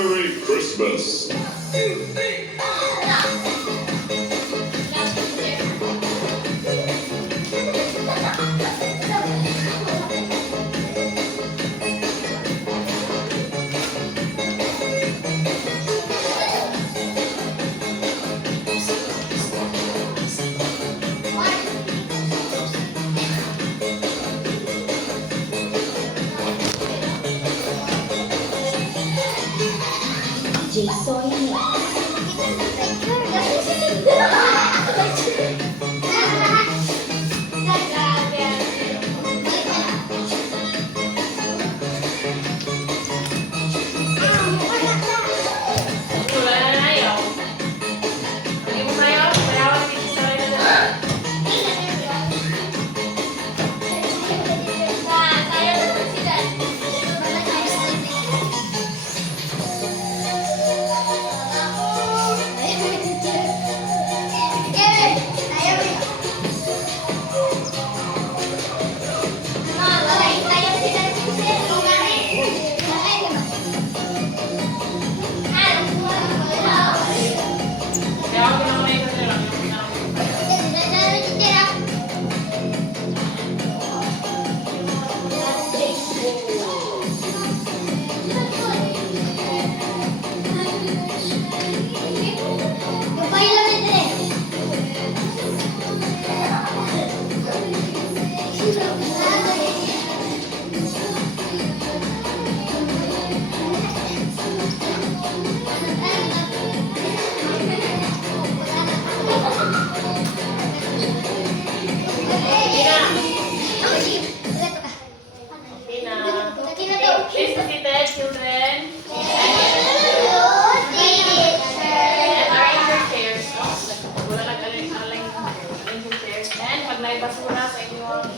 Merry Christmas. Jason Mix. Please be seated, children. And pag may basura sa inyong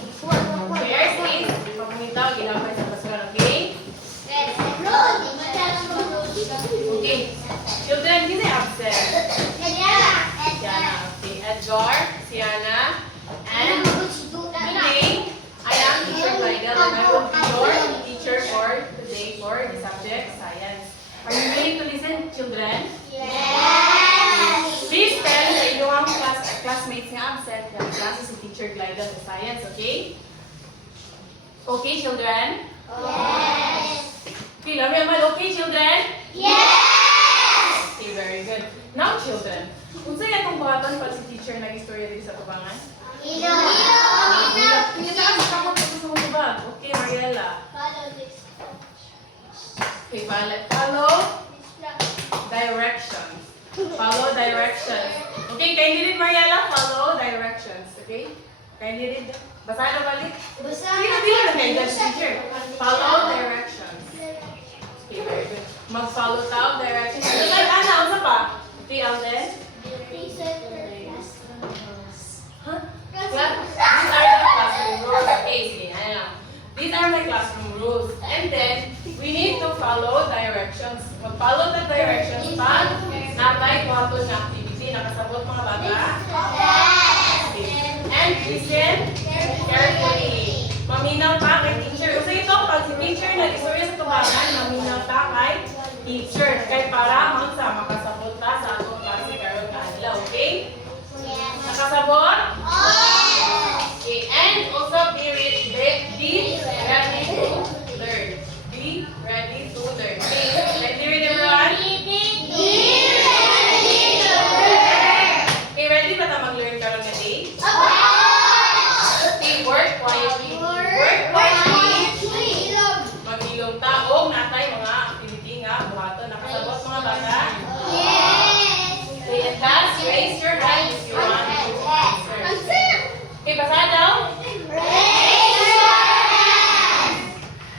chairs, please, pagpunitaw, ginamay sa basura, okay? Okay. Children, sino yung absent? Siana, okay. Edgar, Siana, and today, I am Teacher Glidel, and I will be your teacher for today for the subject Science. Are you willing to listen, children? Please tell sa inyong classmates nga absent na klase si Teacher Glidel sa Science, okay? Okay, children? Okay, love you all. Okay, children? Okay, very good. Now, children, kung sa'yo itong buhatan para si teacher nag-istorya dito sa tubangan? Pinataas ka mo po sa mga bag. Okay, Mariela. Okay, follow directions. Follow directions. Okay, kindly read, Mariela. Follow directions. Okay? Kindly read. Basahin na balik. Dilo na kayo, teacher. Follow directions. Okay, very good. Mag-follow tao directions. Like, Ana, ano pa? Okay, Alden? Huh? These are the classroom rules. Okay, sige, ano lang. These are my classroom rules. And then, we need to follow directions. Mag-follow the directions pag natay ko na activity. Nakasabot mga bata? Okay. And listen carefully. Maminaw ta kay teacher. Kasi ito, pag si teacher nag-istorya sa tubangan, maminaw ta kay teacher. Kaya para sa makasabot ta sa atong klase karon kanila, okay? Nakasabot? Okay, and also be ready to learn. Be ready to learn. Okay, ready read everyone? Okay, ready ba ta mag-learn karon nga day? Okay, work quietly. Work quietly. Mag-ilong ta og natay mga activity nga buhaton. Nakasabot mga bata? Okay, and last, raise your hand if you want to answer. Okay, basahan daw?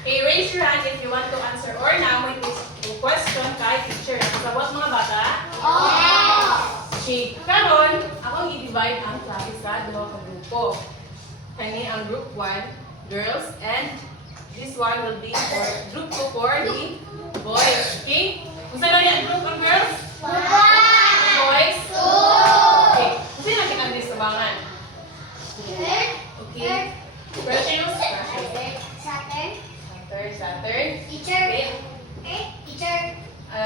Okay, raise your hand if you want to answer. Or na, may question kay teacher. Nakasabot mga bata? Okay, karon, akong i-divide ang klase sa duha ka grupo. Kani ang group 1, girls, and this one will be for group 2 for the boys. Okay? Kung saan lang yung group of girls? Boys? Okay. Kung saan lang kinagdis sa bangan? Okay. Precious? Saturn. Saturn. Teacher. Okay.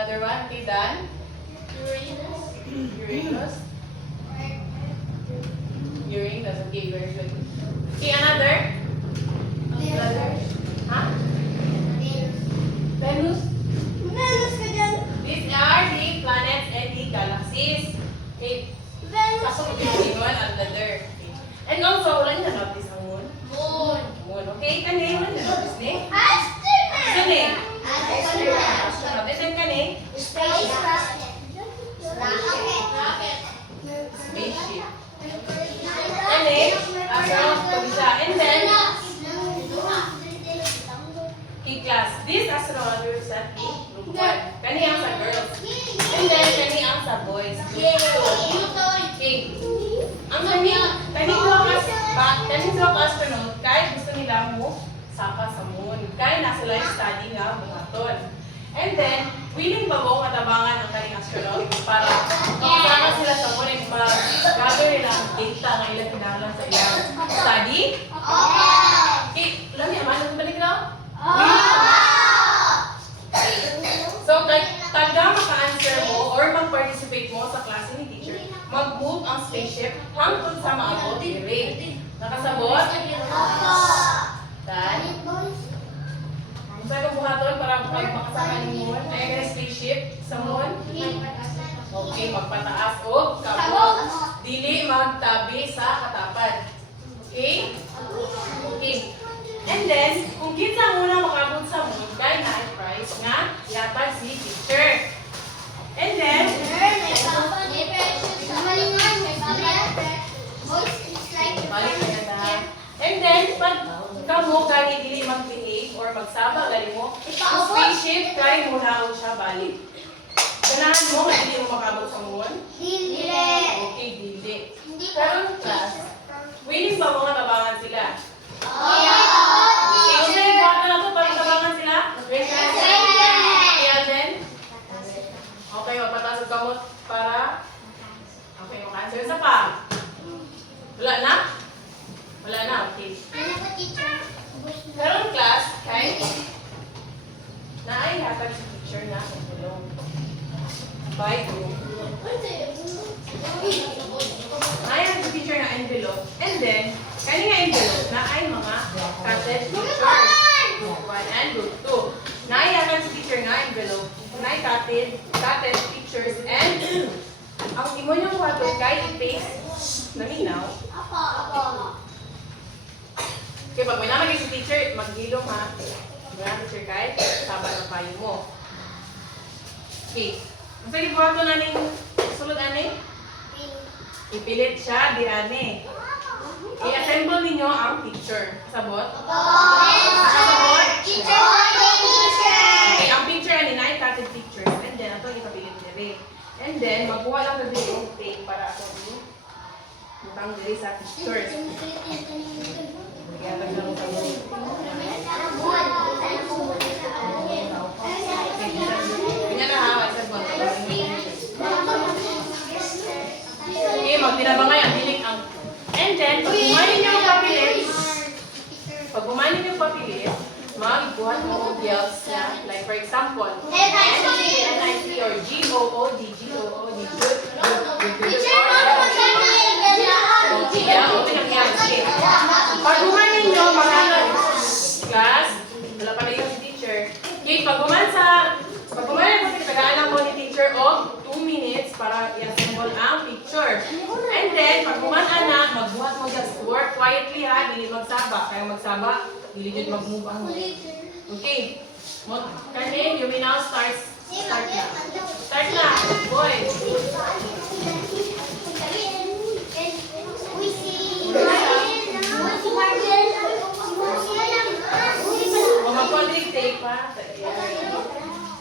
Another one. Okay, done. Uranus. Uranus. Okay, very good. Okay, another. Another. Huh? Venus. These are the planets and the galaxies. Okay. Kaso yung another. Okay. And also, wala niyo na-notice ang moon? Moon. Okay, kanina wala na-notice ni? Kani? Astronaut. And then kani? Spaceship. Kani? Astronaut. Pabisa. And then, okay class. This astronaut is at the group 1. Kani ang sa girls. And then, kani ang sa boys. Okay. Ang kaning dog astronaut, kaya gusto nila mo sapa sa moon. Kaya nasa life study nga buhaton. And then, willing ba mo katabangan ang kaning astronaut para makasama sila sa moon and gagawin nila ang data ng ilang kinahanglan sa ilang study? Okay, alam niya, ano balik na? So, taga maka-answer mo or mag-participate mo sa klase ni teacher, mag-move ang spaceship hangtod sa maabot diri. Nakasabot? Dan? Kung sa'yo buhaton para makasama ni moon, ay ang spaceship sa moon? Okay, magpataas o kabot. Dili magtabi sa katapan. Okay? Okay. And then, kung kita muna makabot sa moon, kaya na prize nga yatag si teacher. And then, balik na na. And then, pag kamo gani dili mag-behave or magsaba gali mo, spaceship kay muna siya balik. Ganahan mo nga dili mo makabot sa moon? Okay, dili. Pero class, willing ba mga tabangan sila? Okay, okay, buhat na to para tabangan sila? Kaya then, okay, magpataas ang kamot para okay, maka-answer sa pa. Wala na? Wala na, okay. Pero ang class, kay naay-hatag si teacher na sa tulong. By group. Naay-hatag si teacher na envelope. And then, kani nga envelope na ay mga cutted pictures. Group 1 and group 2. Naay-hatag si teacher nga envelope. Naay-cutted pictures and ang imo nyo buhato kay i-paste na minaw. Okay, pag may naman si teacher, maghilom ha. Mga teacher kay, sabat ang payo mo. Okay. Ang sige buhato na ning sulod ani? Ipilit siya, di ani. I-assemble ninyo ang picture. Sabot? Sabot? Okay, ang picture ani na i-cutted pictures. And then, ito ipapilit diri. And then, magbuha lang na diri yung tape para ako butang diri sa pictures. Kaya taglang sa mo. Kanya na ha, sabot. Okay, magtinabangay ang dilik ang. And then, pag bumanin niyo yung papilit, magbuhat mo ang gels na, like for example, NIC or GOOD, GOOD, pag bumanin niyo, class, wala pa na yung teacher. Okay, pag bumanin mo, tagaan mo ni teacher o 2 minutes para i-assemble ang picture. And then, pag bumanan na, magbuhat mo just work quietly ha, hindi magsaba. Kaya magsaba, hindi dyan mag-move ang mo. Okay. Kani, you may now start na. Start na, boys. O mag-quadric tape ha.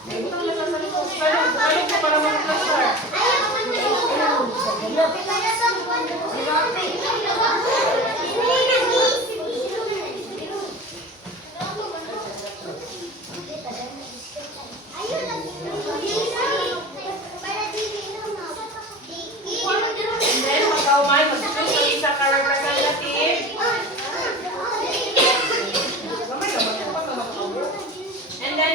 Ay, butang lang sa likod. Kalog ko para mag-start. And then, magkaumay, mag-choose ang isa ka representative. And then,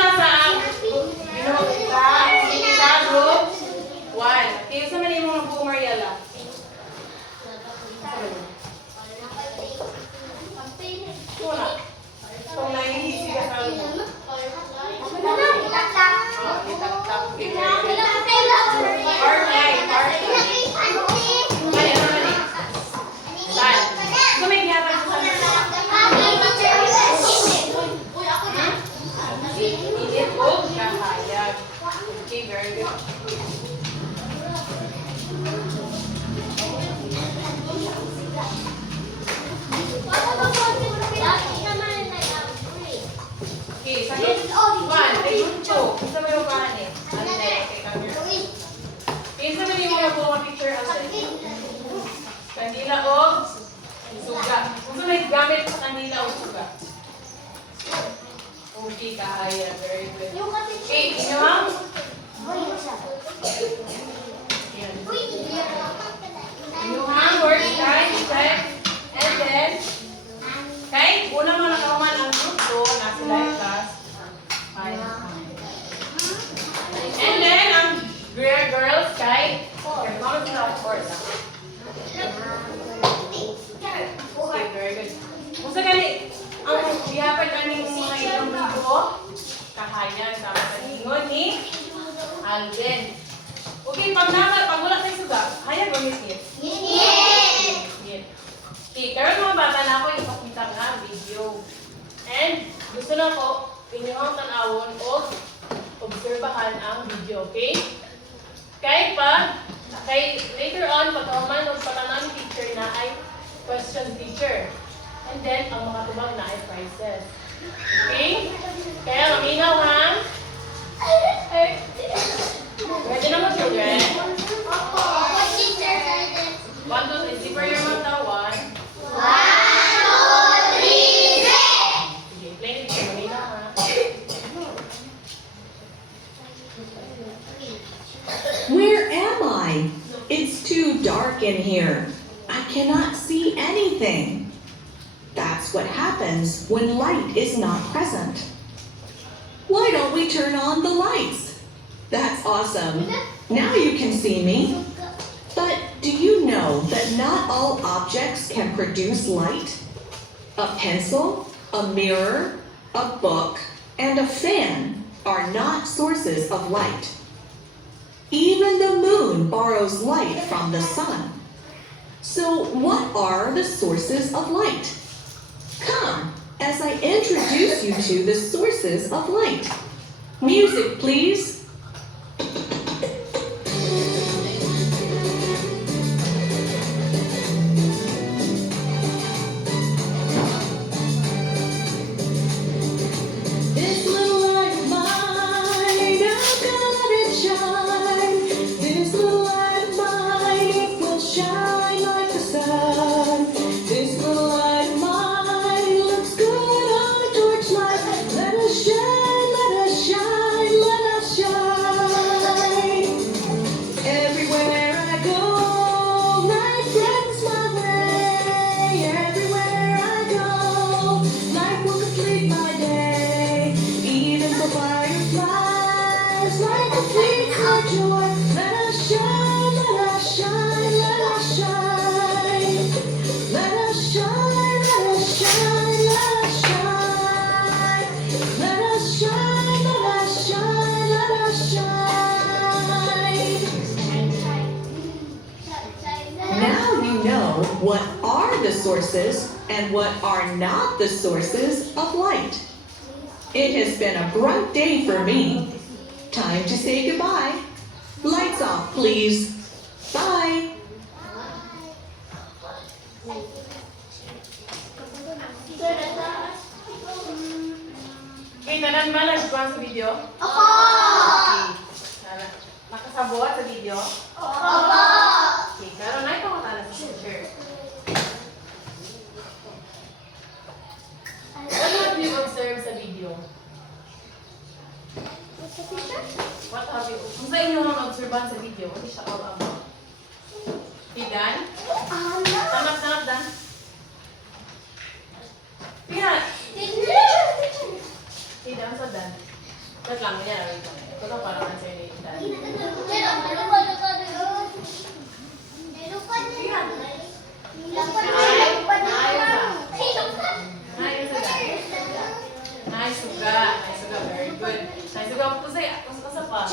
na sa group 1. Okay, sa mali mo po, Mariela. Muna. Kung naiisip ka sa group. Itak-tak. Part-time. Mali, ano mali? Saan? So, may ginatag sa init o kahayag. Okay, very good. Okay, sa group 1, ay group 2. Gusto mo yung kahan eh? Ano na yun? Okay, come here. Okay, sa mali mo na po mga picture outside. Kandila o suga. Gusto may gamit sa kandila o suga. Okay, kahayag. Very good. Okay, inyong? Inyong words, guys. Check. And then, kay una mo nakaman ang group 2, nasa live class. And then, ang girls, kay, count na of course. Okay, very good. Kung sa gani, ang ihapan aning mga ilang grupo, kahayag, sama sa lingon ni Alden. Okay, pag wala tayo suga, hayag o misngit? Misngit. Okay, karoon mga bata na ako ipakita nga video. And gusto na ko, inyong tanawon o obserbahan ang video, okay? Kaya later on, pagkauman ng patanami teacher na ay question teacher. And then, ang mga tubag na ay prizes. Okay? Kaya maminaw ha? Ready na mo, children? 1, 2, 3. Zipper your mouth now. 1. Sige, play it. Maminaw ha? Where am I? It's too dark in here. I cannot see anything. That's what happens when light is not present. Why don't we turn on the lights? That's awesome. Now you can see me. But do you know that not all objects can produce light? A pencil, a mirror, a book, and a fan are not sources of light. Even the moon borrows light from the sun. So what are the sources of light? Come, as I introduce you to the sources of light. Music, please. This little light of mine, I'm gonna let it shine. This little light of mine, it will shine like the sun. This little light of mine looks good on a torchlight. Let us shine, let us shine, let us shine. Everywhere I go, light brightens my way. Everywhere I go, light will complete my day. Even for fireflies, light completes our joy. Let us shine, let us shine, let us shine. Let us shine, let us shine, let us shine. Let us shine, let us shine, let us shine. Now you know what are the sources and what are not the sources of light. It has been a bright day for me. Time to say goodbye. Lights off, please. Bye. Okay, tanan ba nagkuhan sa video? Opo! Okay. Nakasabot sa video? Opo! Okay, karon na ito ko tala sa teacher. What have you observed sa video? What have you? Kung sa inyo ang observan sa video, what is siya all about? Dan? Tanap, Dan. Tingnan. Dan sa Dan. Wait lang, ganyan. Wait lang. Ito na parang answer ni Dad. Nice suga. Nice suga. Very good. Nice suga. Kusa pa.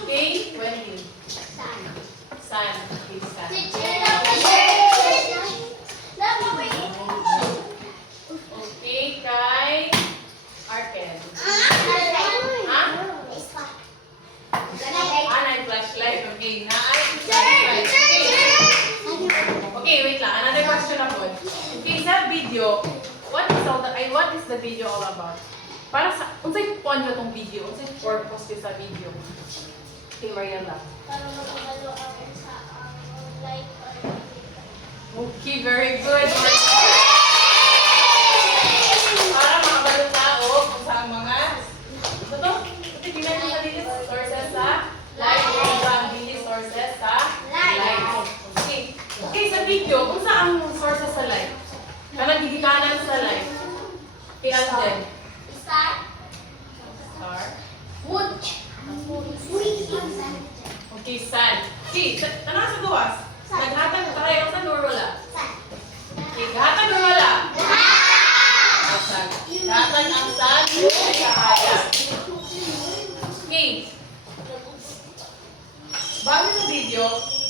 Okay, 20. Sun. Okay, sun. Okay, kay Arken. Ha? Anay flashlight. Okay, naay flashlight. Okay, wait lang. Another question ako. Okay, sa video, what is the video all about? Para sa, unsay point tong video? Unsay purpose sa video? Okay, Mariela. Okay, very good. Para makabalo tao kung sa mga ito, tingnan niyo sa dili sources sa light, ang dili sources sa light. Okay. Okay, sa video, kung saan ang sources sa light? Kanang gigikanan sa light. Okay, Alden. Star. Okay, sun. Okay, tanong sa duwas. Naghatag tayo sa or wala? Okay, hatag or wala? Sun. Hatag ang sun ay kahaya. Okay. Bago sa video,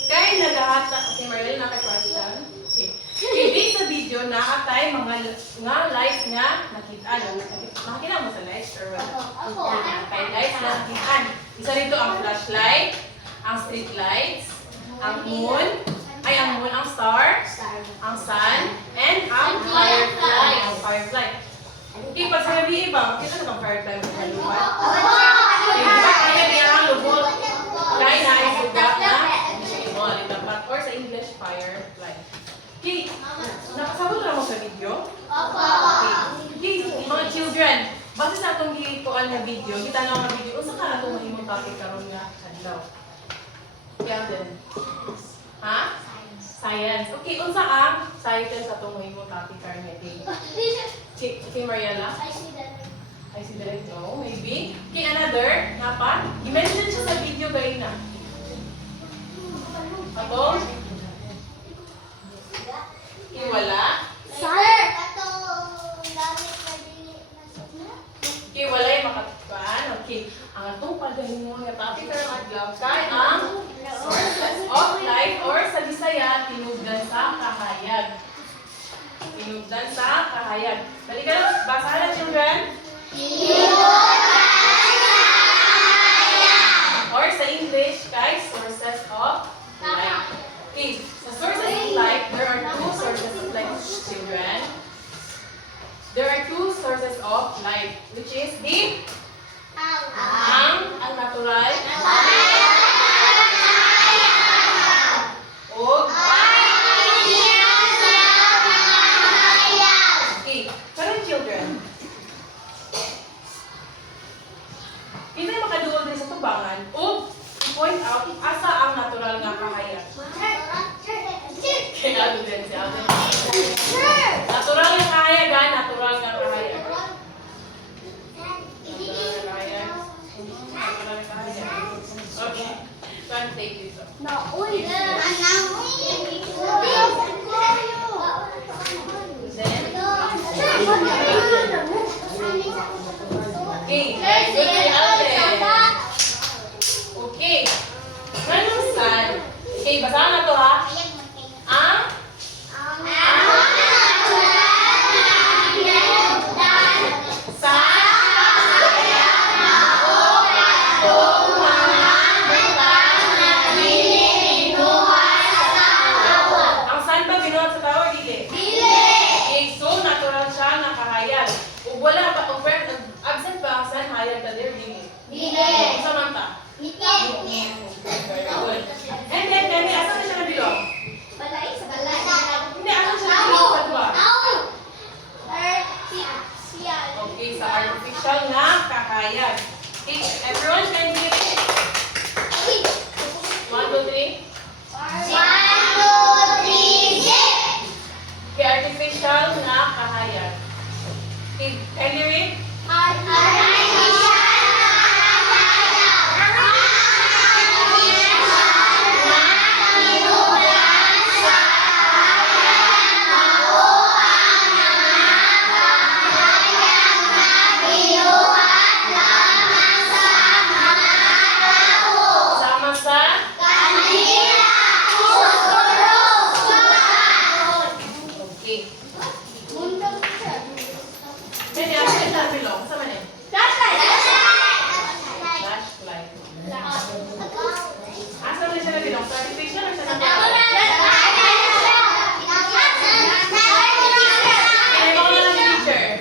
kay naghahatag, okay, Marlene, naka-question. Okay. Okay, di sa video, nakatay mga nga lights nga nakita. Nakakita mo sa lights or wala? Kay lights na nakita. Isa rito ang flashlight, ang street lights, ang moon, ang star, ang sun, and ang firefly. Ang firefly. Okay, pag sa gabi iba, makita na ang firefly mo sa lupa. Okay, di ba kaya niya ang lubot? Kaya na ay suga na litapat or sa English, firefly. Okay, nakasabot na mo sa video? Okay, mga children, base sa itong gikuan na video, kita na mga video, unsa ka na itong mahimong topic karon nga adlaw? Kaya din. Ha? Science. Okay, unsa ang science sa itong mahimong topic karon nga day? Okay, Mariela? I see that. No, maybe. Okay, another. Napa? I-mention siya sa video kayo na. Ato? Okay, wala. Okay, wala yung makatuan. Okay, ang atong pagkahingon nga topic karong adlaw kay ang sources of light or sa Bisaya tinugdan sa kahayag. Tinugdan sa kahayag. Balik ka lang, basahan na children. Or sa English kay sources of light. Okay, sa sources of light, there are two sources of light, children. There are two sources of light, which is the ang natural o okay, current children. Kita makaduol din sa tubangan o point out asa ang natural nga kahayag. Kaya ano din si Alden. Natural nga kahayag, natural nga kahayag. Okay. Can't take this off. Okay. Good kay Alden. Okay. Ganun san. Okay, basahan na to ha. Ang sun ba binuhat sa tao, dili? Okay, so natural siya nga kahayag. Ug wala ba o absent ba ang sun hayag ta there, dili? Sa manta. Very good. And then, asa na siya nabilong? Hindi, asa siya nabilong sa duwa? Okay, sa artificial nga kahayag. Okay, everyone can give it. 1, 2, 3. Okay, artificial nga kahayag. Okay, can you read? Sama sa? Okay. Kanya, ano yung bilong? Sama niya? Flashlight. Asa mo siya na bilong? Sa artificial or sa natural? Kaya mo na ng teacher.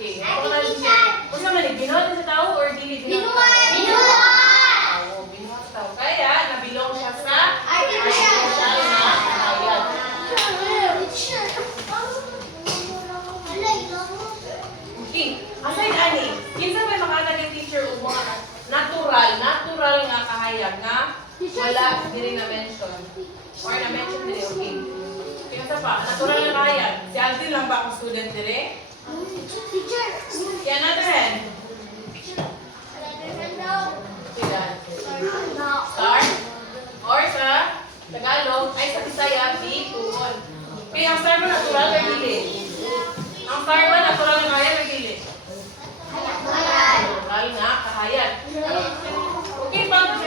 Okay, ako na ng teacher. Kung sa mali, binuhat sa tao or dili binuhat sa tao? Oo, binuhat sa tao. Kaya, nabilong siya sa artificial na kahayan. Okay, aside ani, kinsa may makatag yung teacher ug mga natural nga kahayag nga wala diri na mention or na mention diri, okay. Kinsa pa, natural nga kahayag. Si Alvin lang ba ang student diri? Kaya another hand. Sila. Star. Or sa Tagalog, ay sa Bisaya, bituon. Okay, ang star mo natural kay dili. Ang star mo natural nga kahayag kay dili. Natural nga kahayag. Okay, pag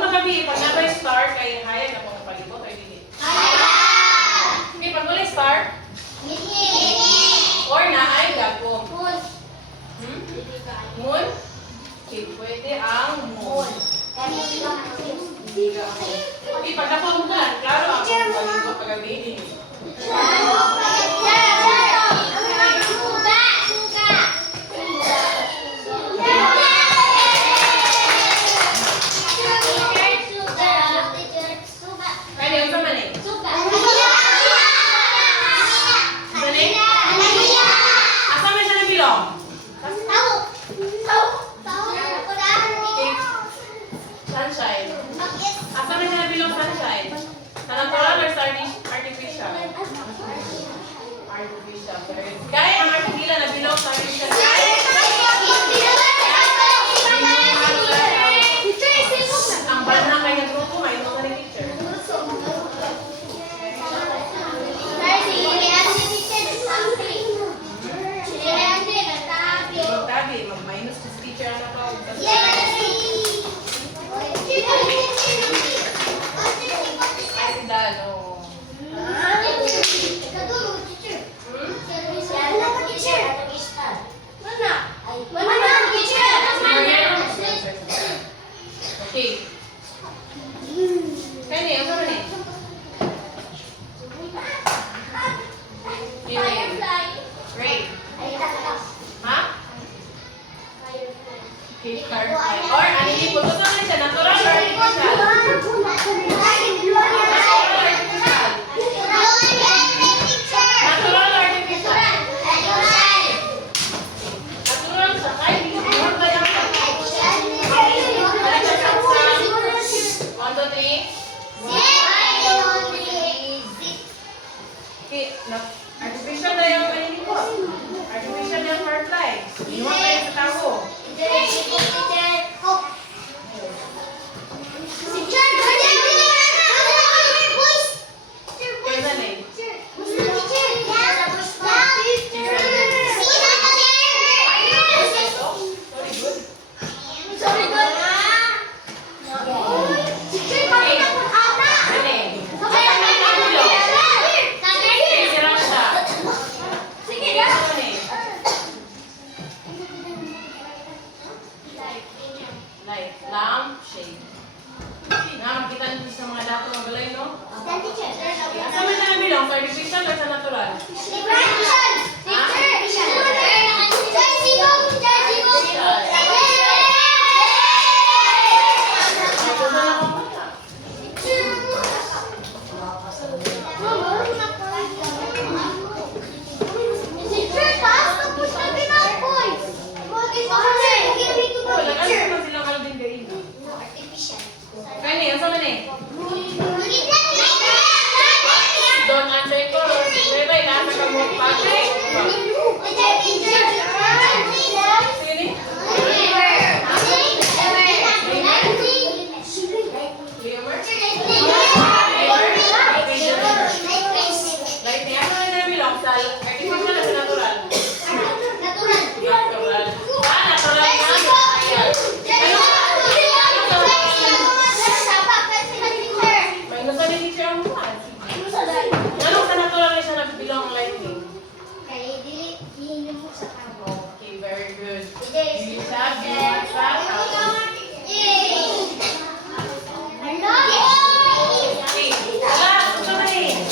magabi, pag nabay star, kay hayag na pong palibot ay dili. Okay, pag wala star, or na ay gagong. Moon? Okay, pwede ang moon. Okay, pag napamulan, klaro ang palibot kagabi din. Kaya yung sama ni? Asa man siya nabilong? Sunshine. Asa man siya nabilong sunshine? Sa natural or sa artificial? Artificial. Kaya ang artificial nabilong sa artificial. Ang banang kay nagrupo, may ito na picture. Tabi, mag-minus sa teacher ang napawag. Ay, dano. Okay. Kaya niya, ano ni? Great. Ha? Okay, card. Or, ano yung puto sa siya? Natural or artificial? Natural or artificial? Natural siya. Ay, more ba yung One, two, three. Okay, artificial na yung kanini ko. Artificial na yung firefly. Inuha kayo sa tao. Kaya na eh. Sorry, good. Sini? Lemur? Like niya, ano na bilang sa artificial na natural? Natural. Natural na. May gusto ni teacher ang mukha. Ano sa natural na siya nagbilang lightning? Okay, very good. Bisa bilang sa okay. Wala, gusto na eh.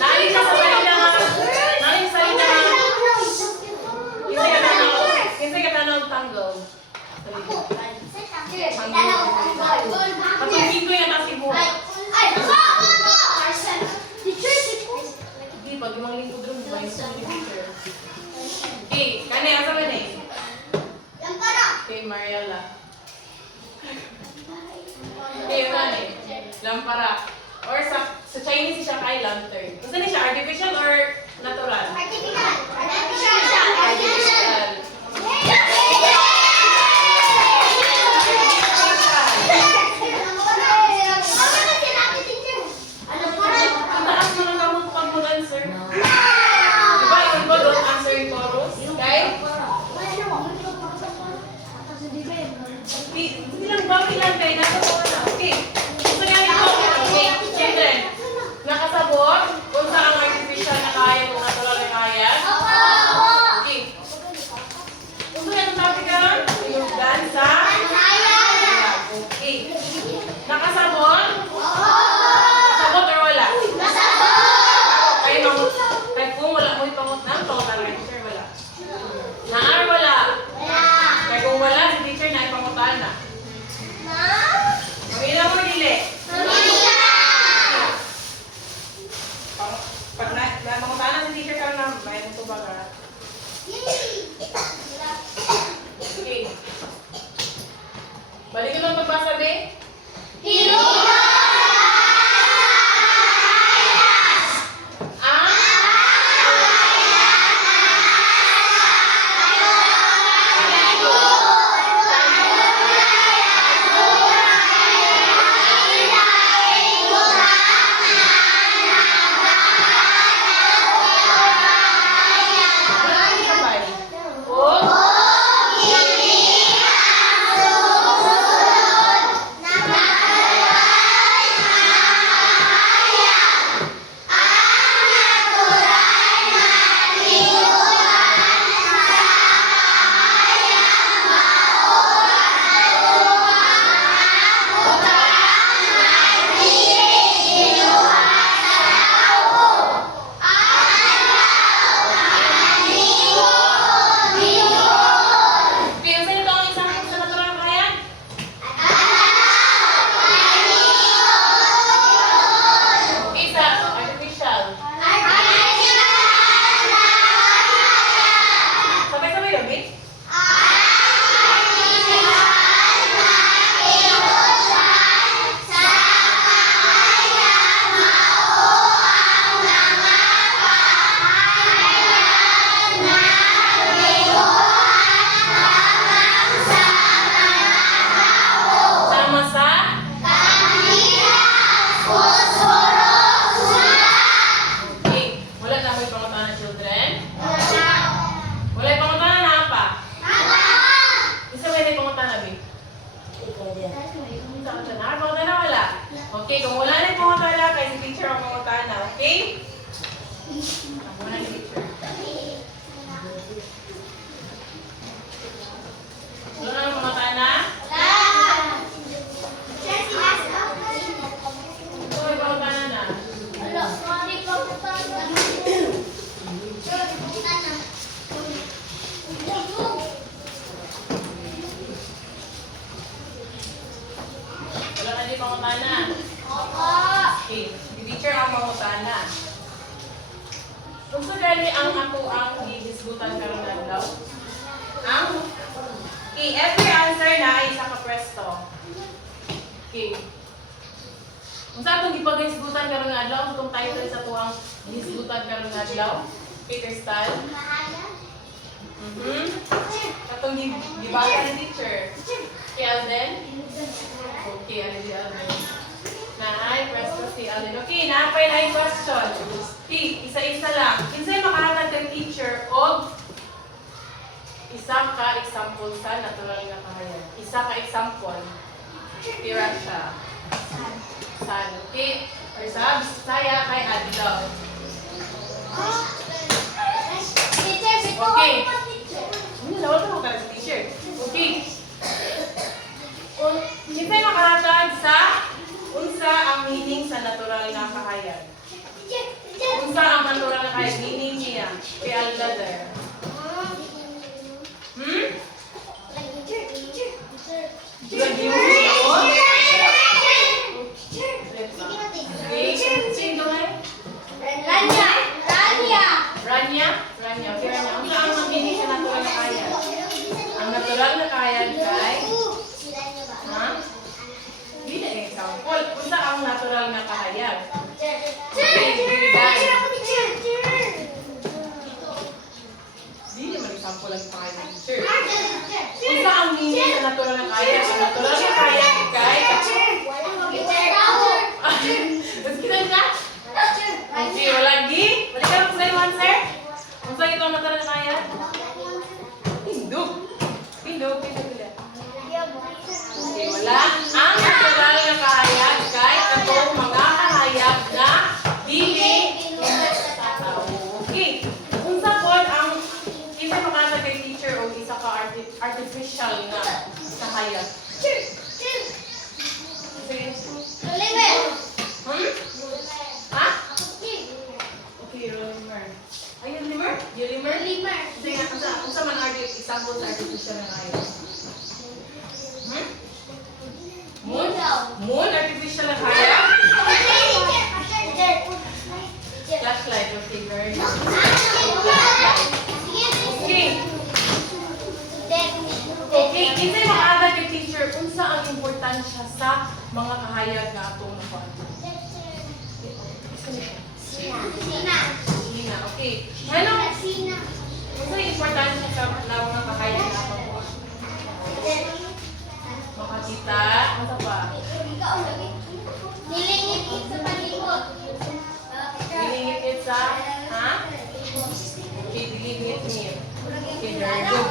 Naalis ka sa salita nga. Naalis sa salita nga. Kinsa ka tanong tanggol. Patungin ko yan kasi mo. Hindi, pag yung mga lingkod rin, may teacher. Okay, kani, asa man eh? Okay, Mariela. Okay, kani? Lampara. Or sa Chinese siya kay lantern. Gusto niya siya, artificial or natural? Artificial. Taas mo lang naman kung mag-answer. Diba, yung iba don't answer in chorus? Okay? Hindi lang ba? Ilan kayo? Nasa po na. Okay. Gusto niya ito. Okay, children. Nakasabot kung saan ang artificial na kaya kung natural na kaya. Okay. Gusto niya itong topic ka ron? Yung dansa. Okay. Nakasabot? Sabot or wala? Kahit kung wala mo ipangot na, pangotan na teacher, wala. Naar wala. Kaya kung wala, si teacher na ipangotan na. Mamila mo dili. Pag pangotan na si teacher ka na, may ito ba ka? Okay. Balik ko lang pagbasa, be. Okay, kung wala na yung pangutala, kay si teacher ang pangutala, okay? Ako na ni teacher. Wala na yung pangutala? Ito may pangutala na. Wala ka di pangutala? Okay, si teacher ang pangutala. Kung sa gali ang ako ang gigisgutan karon adlaw. Okay, every answer na ay isa ka pwesto. Okay. Kung sa atong gipagisgutan karon adlaw, kung tayo sa tuwang gigisgutan karon adlaw, Okay, Crystal. Katong gibasa ni teacher. Okay, Alden. Okay, ano si Alden? Naay, press ko si Alden. Okay, napay na yung question. Okay, isa-isa lang. Kinsay makahatag ng teacher o isa ka example sa natural nga kahayan. Isa ka example. Tira siya. San. Okay. Or sa Bisaya kay Adlaw. Okay. Ano na wala ko sa teacher. Okay. Kita makahatag sa unsa ang meaning sa natural nga kahayan. Unsa ang natural nga kahayan meaning niya kay Algader. Lagi mo Rania. Okay, Rania. Ang saan ang meaning sa natural na kahayan? Ang natural na kahayan kay ha? Hindi na example. Unsa ang natural na kahayan? Hindi naman example ang kahayan ng teacher. Unsa ang meaning sa natural na kahayan? Ang natural na kahayan kay Mas kita na? Okay, wala gi? Wala ka lang sa answer? Unsa ito ang natural na kahayan? Pindog. Okay, wala. Ang natural na kahayag kay katong mga kahayag na dili okay. Unsa pod ang isa makatag kay teacher o isa ka artificial na kahayag? Ha? Okay, Limer. Ayun, Limer? Limer? Sige, unsa man example sa artificial na kahayag? Moon? Artificial na kaya? Flashlight. Okay, very good. Okay, kinsay makaagad kay teacher, unsa ang importansya sa mga kahayag na atong nakuha? Sina. Okay. Ano? Unsa ang importansya sa mga kahayag na atong nakuha? Makakita. Ano pa? Nilingit sa ha? Okay, nilingit niya. Okay, very good.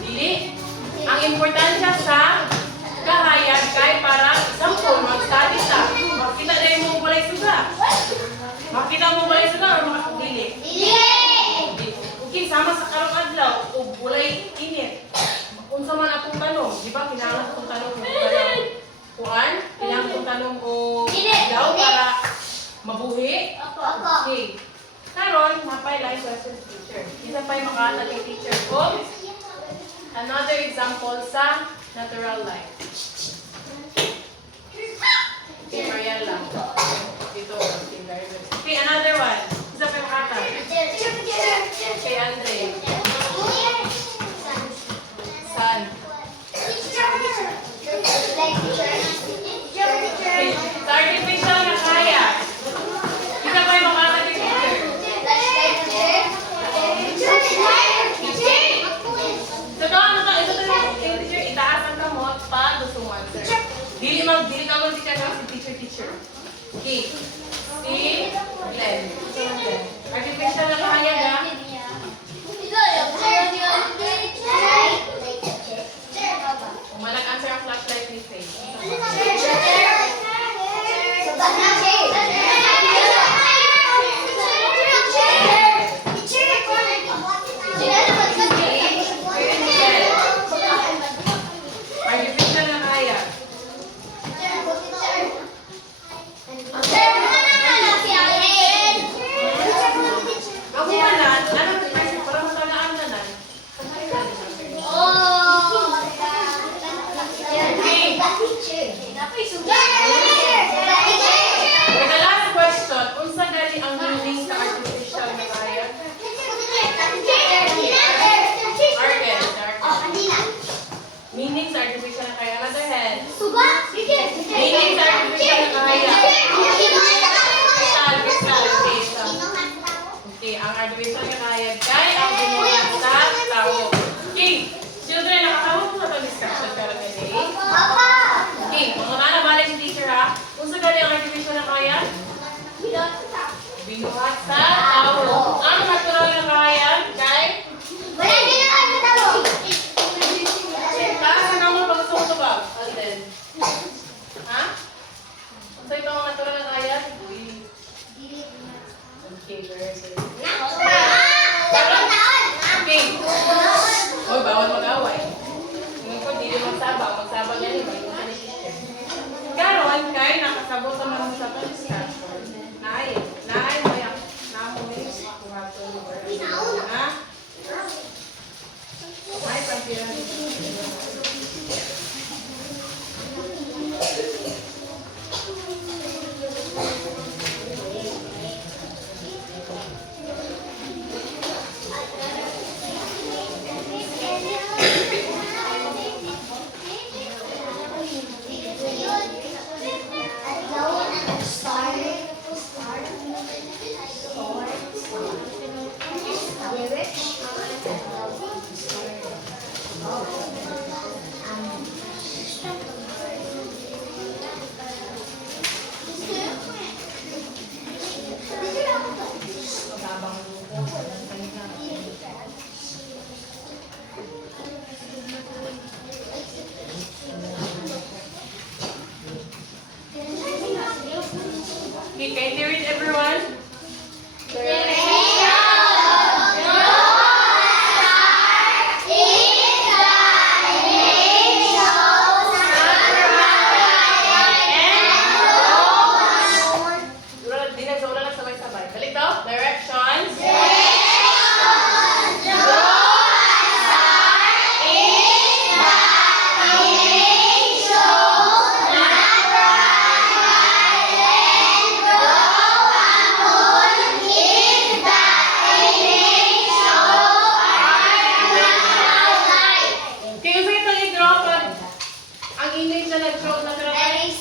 Dili. Ang importansya sa kahayag kay para example, mag-study ta. Makita na yung mong balay suga. Makita mo balay suga o makakadili? Okay, sama sa karong adlaw o bulay init. Unsa man akong tanong, di ba kinahanglan akong tanong kung kuan? Kinahanglan akong tanong o daw para mabuhi? Okay. Karon, napay life lessons teacher. Isa pa yung makahatag kay teacher ko. Another example sa natural life. Okay, Mariela. Dito, okay, another one. Isa pa yung makahatag. Okay, Andre. San? Okay, sa artificial na kaya. Isa pa yung makahatag kay teacher. Itaas ang kamot pa gusto mo answer. Dili ka mo teacher. Okay. Si Glenn. Okay, ang artificial nga kahayag kay ang binuhat sa tao. Okay, children, nakakawag mo na itong discussion ka lang today. Okay, mga na balik si teacher ha. Kung sa gali ang artificial na kahayag? Binuhat sa tao. Ang natural na kahayag kay? Taas na naman pag gusto mo ito ba? Alden. Ha? Kung sa ito ang natural na kahayag? Okay, very good. Okay. Hoy, bawal mag-away. Ngayon ko, di magsabang. Magsabang yan yung karon kay nakasabot naman sa discussion. Naay, maya. Namoy kuha to na. Ay, pagkira. Okay, can you read everyone? Di na sa ulan sabay-sabay. Balik daw. Directions. Okay, gusto itong i-draw pag ang image na nag-show na Okay,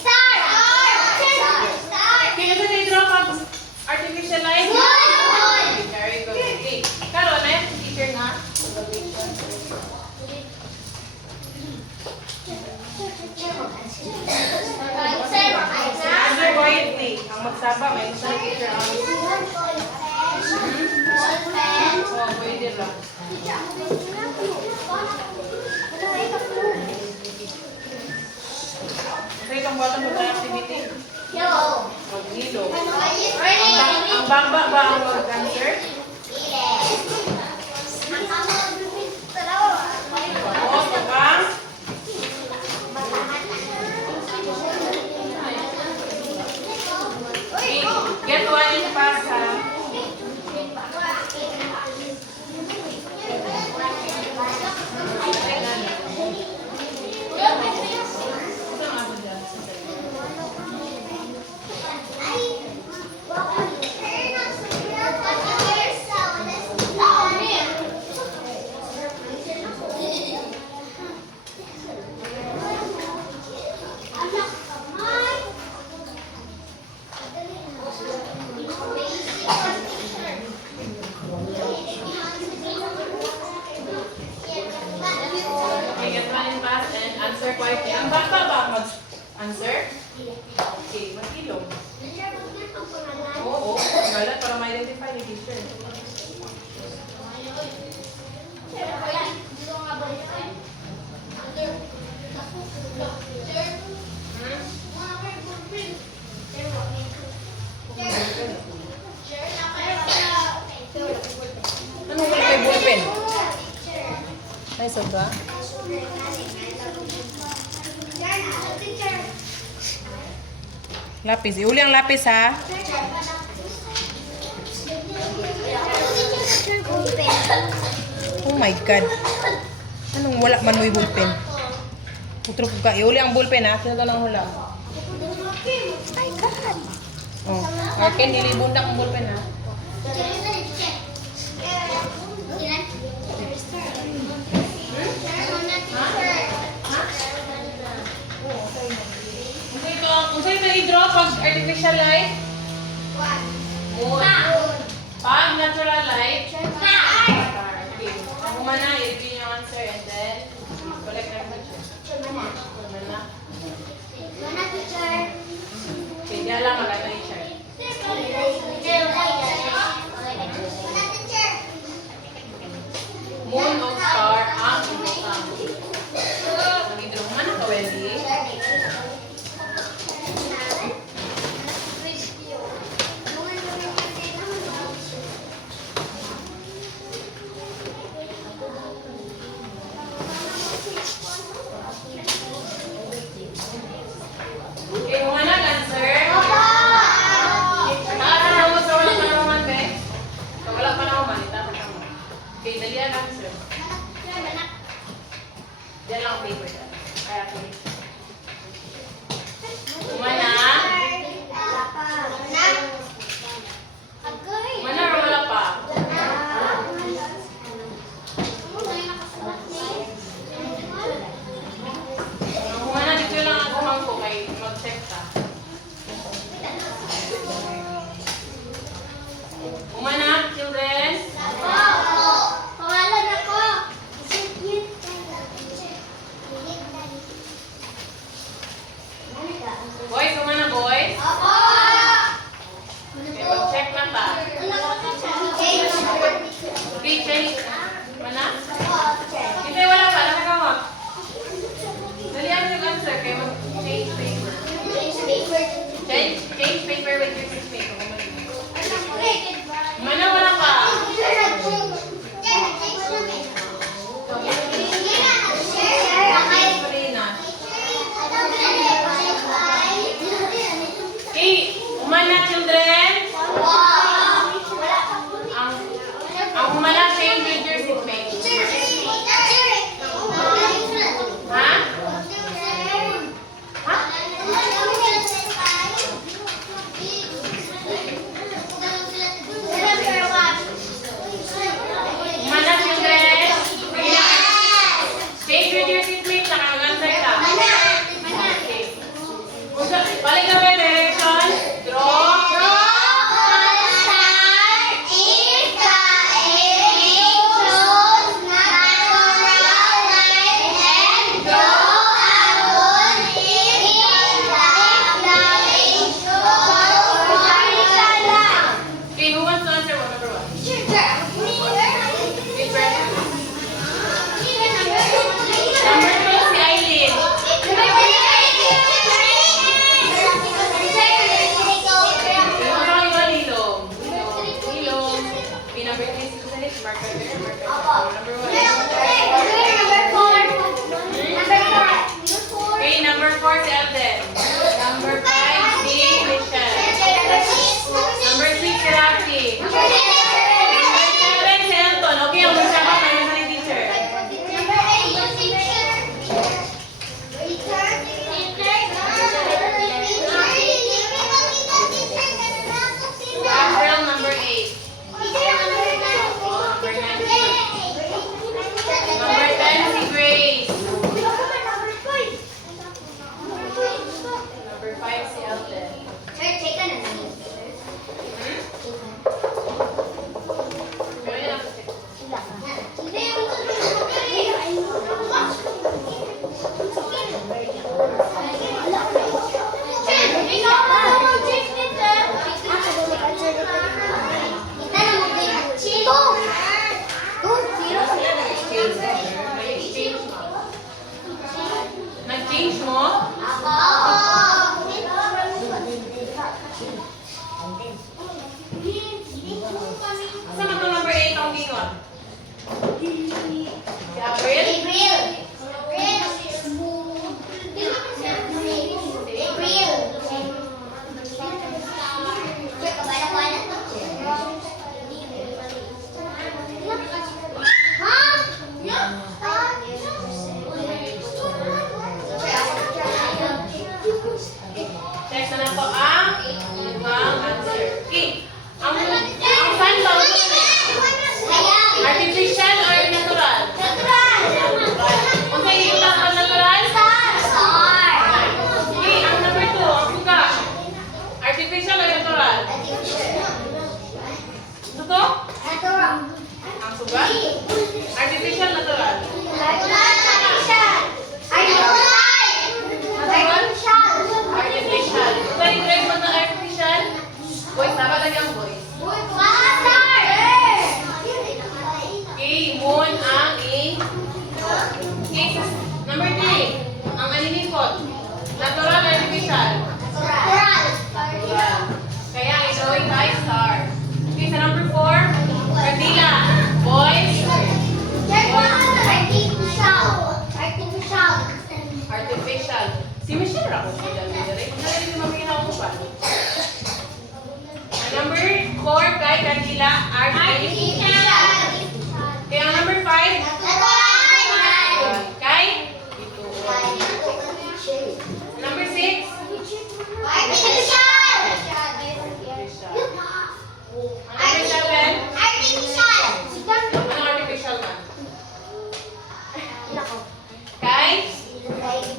gusto itong i-draw pag artificial light? Okay, very good. Okay. Karon, na yung teacher na. Answer quietly. Ang magsaba, may isang teacher ang oh, pwede lang. Kasi itong bottom of the activity? Maghilo. Ang bangba ba ang mag-answer? Oo, bang? Okay, get one in pass ha. Okay, get one in pass and answer quietly. Ang bangba ba mag-answer? Okay, maghilo. Oo, galat para ma-identify ni teacher. Ano wala kay ballpen? Ay, sobra? Lapis. Iuli ang lapis, ha? Oh my God. Anong wala man mo'y ballpen? Putro ko ka. Iuli ang ballpen, ha? Sino ka nang hula? Oh. Arken, nilibundak ang ballpen, ha? Kung sa'yo i-draw pag artificial light? Moon. Pag natural Wala. Mana teacher? Okay, di alam maganda yung shirt. Moon o star ang isang. Mag-idro man ka, Wendy. Okay, mga nag-answer. Nakakaraw mo sa wala pa naman, be. Sa wala pa naman, itapat naman. Okay, dali ang answer. Diyan lang ang paper dyan. Kaya, okay. Umana. Umana or wala pa? Umana, dito lang ako mangko kay mag-check ka. Umana, children. Boys, umana boys. Okay, mag-check na ta. Okay, change. Mana? Hindi, wala pa. Nakakawak. Dali ang nag-answer kay mag-change paper. Change paper with your paper. Mana, wala pa. Okay, umana children. Ang umana change with your seatmate. Ha? Ha? Umana children. Change with your seatmate. Nakakansay ka. Okay. Balik na ba yung direction? Draw. Okay, who wants to answer one number one? Okay, Brenda. Number two, si Aileen. Yung mga yung Lilong. Lilong. Okay, number three, si Susanit. Marker there, marker there. Number one. Okay, number four, si Elden. Number five, si Michelle. Number six, si Rafi. Number seven, si Elton. Okay, ang magsama kayo sa teacher. Gabriel, number eight. Number nine, si Number 10, si Grace. Number 5, si Elton. Pero yun ang check. Nag-exchange mo. Nag-change mo? Saan ang number 8 ang gingon? Gabriel? Text na to ang ibang answer. Okay. Ang sundown, artificial or natural? Okay, yung dapat natural? Okay, ang number 2, ang suga. Artificial or natural? Ito? Ang suga? Artificial, natural? Artificial. Artificial. Si Michelle ako po dyan. Hindi rin mamina ako pa. Ang number 4 kay Candila, artificial. Kaya ang number 5, kay bituon. Number 6, artificial. Number 7, ano artificial ka? Kay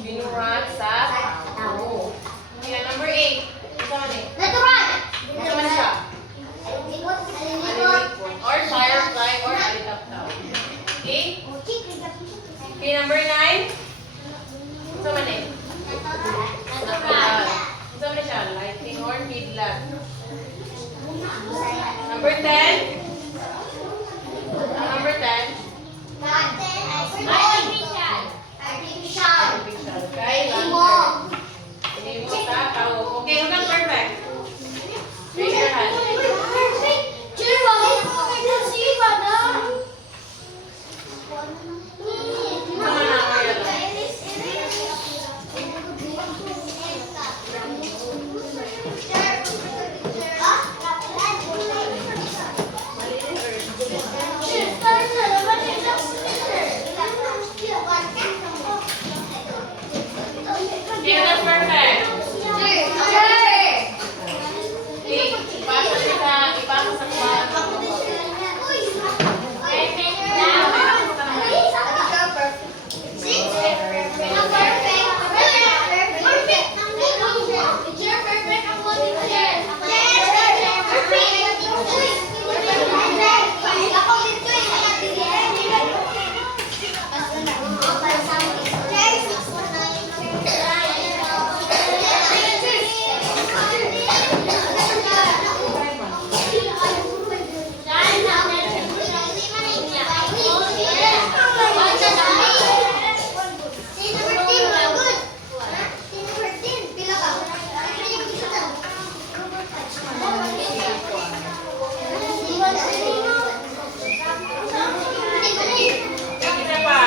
binuhat sa tao. Kaya number 8, isa man eh. Isa man siya. Or firefly or alitaptaw. Okay? Okay, number 9. Isa man eh. Natural. Isa man siya. Lightning or kidlat. Number 10. Number 10. Artificial. Kay lantern. Hindi mo sa tao. Okay, hanggang perfect. Raise your hand. Sama na ako yan. Okay, that's perfect. Okay, ipasa sa kwarto. Isa pa.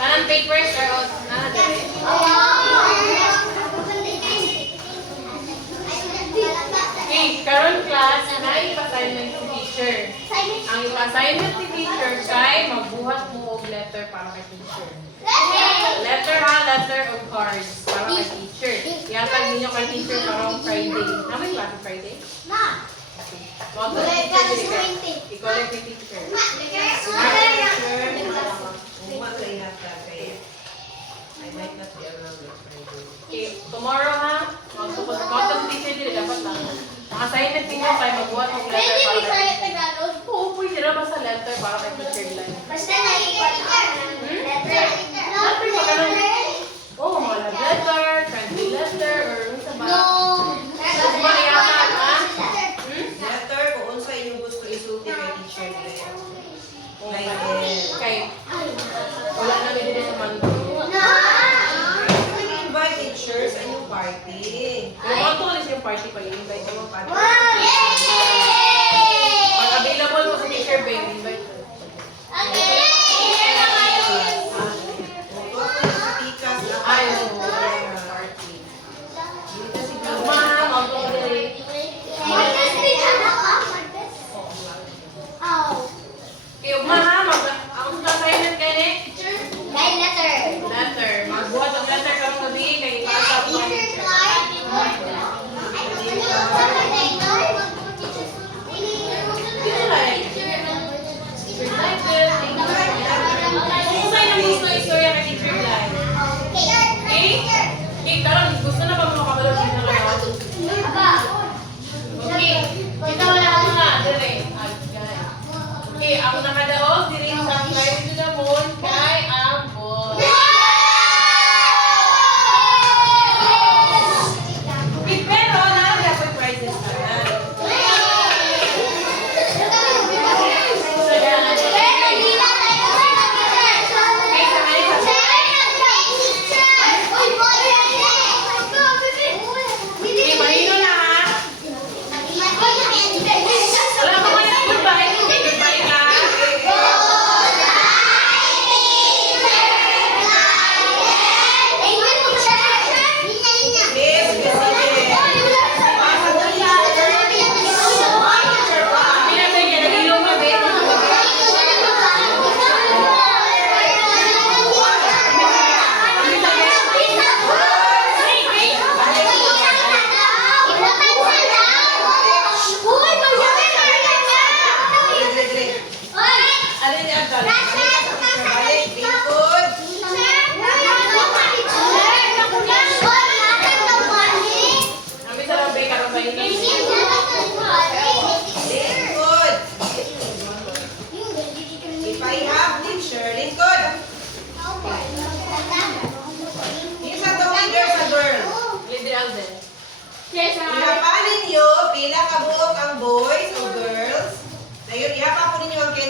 Kanang papers are out. Okay, karon class, na ipa-assignment si teacher. Ang ipa-assignment si teacher kay magbuhat mo og letter para kay teacher. Letter ha, letter o cards para kay teacher. Ihatag ninyo kay teacher karong Friday. Namin klase Friday? Moto si teacher. I-collect ni teacher. Okay, tomorrow ha, moto si teacher dili dapat lang. Ang assignment ninyo kay magbuhat og letter para kay teacher. Oo, pwede na ba sa letter para kay teacher lang? Letter ba ganun? Oo, mga love letter, friendly letter, or sa ba? Ba ihatag ha? Letter kung unsa inyong gusto isulti kay teacher nila. Kay wala na din sa mando. Invite teachers sa inyong party. Pero kung tulis yung party pa, i-invite mo pa. Pag available mo sa teacher, babe, invite mo. Ay, oo. Party. Ma'am, ako diri. Okay, ma'am, ang assignment kay ni? Letter. Magbuhat ang letter karong gabi kay ipasa ko ang teacher.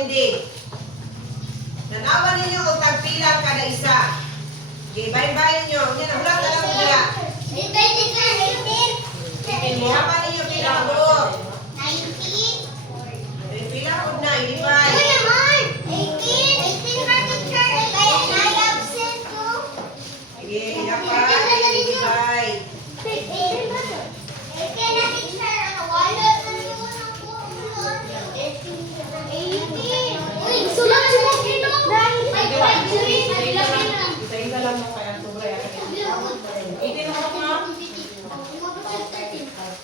attending. Nanawa ninyo kung tagpila kada isa. Okay, bayan-bayan nyo. Yan, hulat na lang nila. Hirapan ninyo pila ka buo. Pila ko na, i-divide. Sige, hirapan. I-divide. Isa-isa lang mo kaya sobra yan. 18 na ako nga.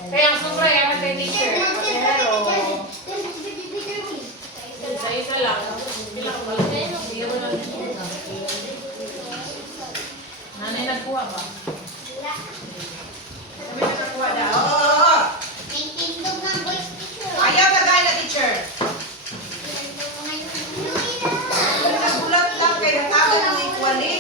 Kaya ang sobra yan kay teacher. Pero, isa-isa lang. Bilang malaki. Zero lang. Nanay nagkuha ba? Sabi na kakuha na. Oo. Ayaw na gaya na teacher. Nagbulat lang kayo tagal ng equally.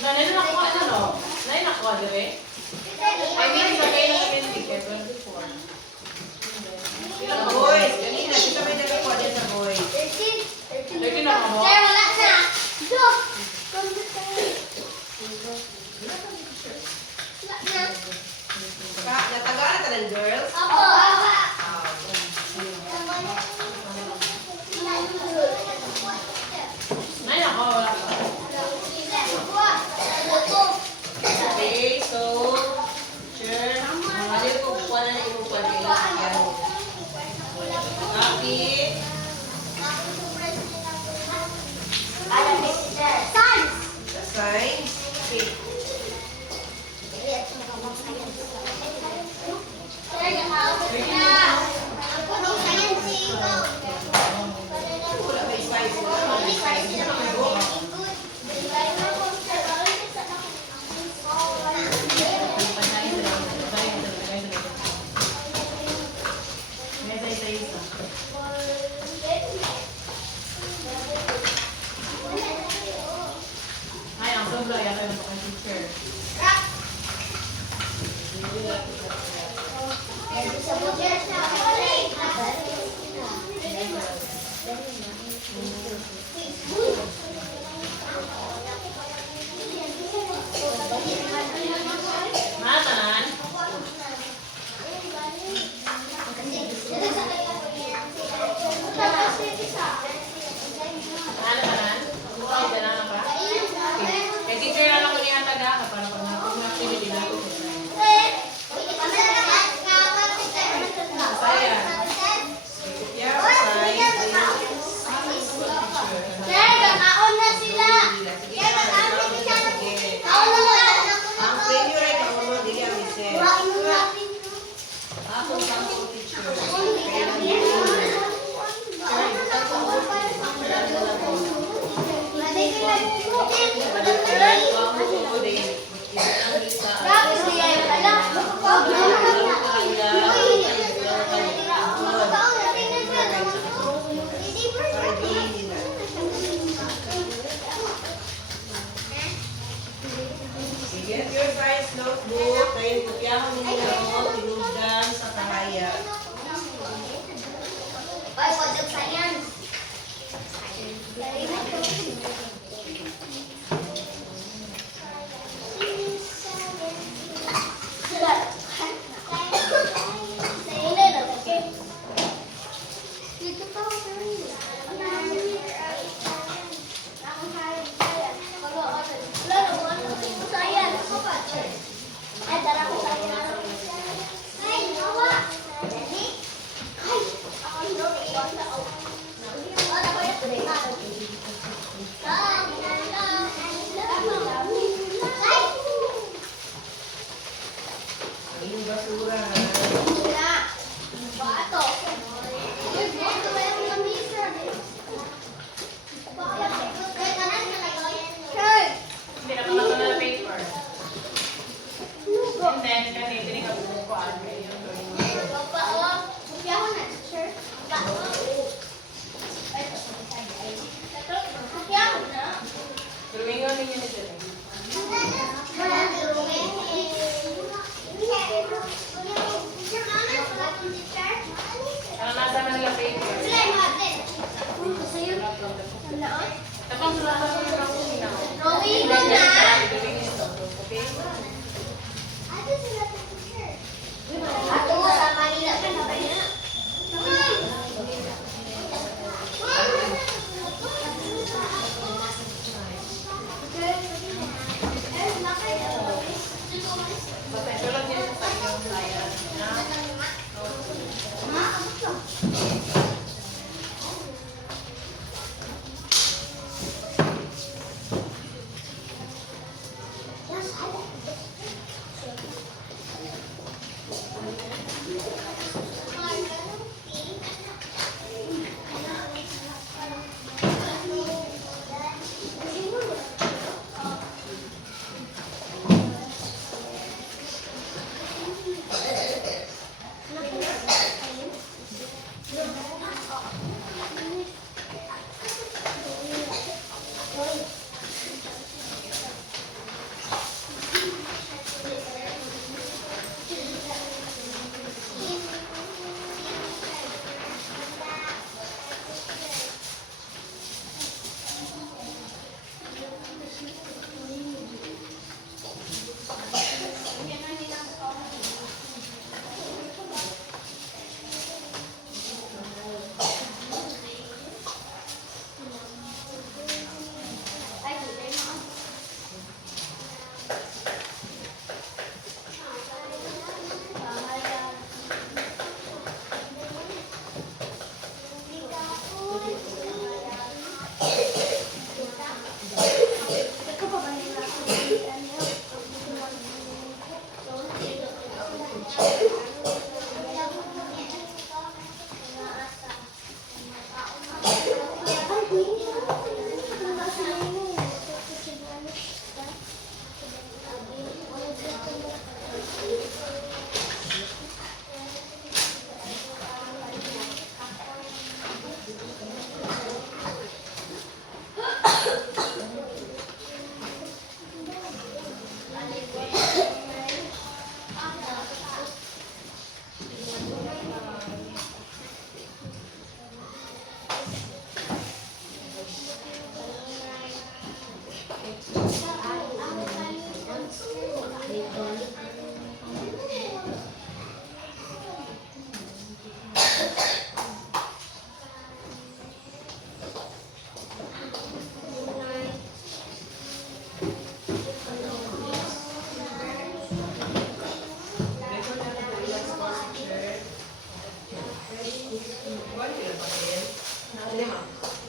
Nanay na nakuha na no? Nanay nakuha dire? I mean, sa kayo na kayo ticket, 24. Boys, kanina, kita may nagkakuha din sa boys. Lagi na ako. Natagalan ka ng girls? Nanay nakuha, wala pa. Okay, so, sure. Mali ko kuha na yung kuha nila. Copy. The signs. Wala may size. Wala may size. Ay, ang sobra yata yung mga teacher. Matanan? Ano tanan? Ay, dala na pa? Kay teacher na lang ko niya taga para pag activity na ko. Saya. Yeah, size. Ang favorite ako mo, dili ang isip. Ako sa ako teacher. Get your science notebook. Kayo kopyahan ninyo, tinugdan sa kahaya. Pasensya lang din sa inyong client. Na? Lima.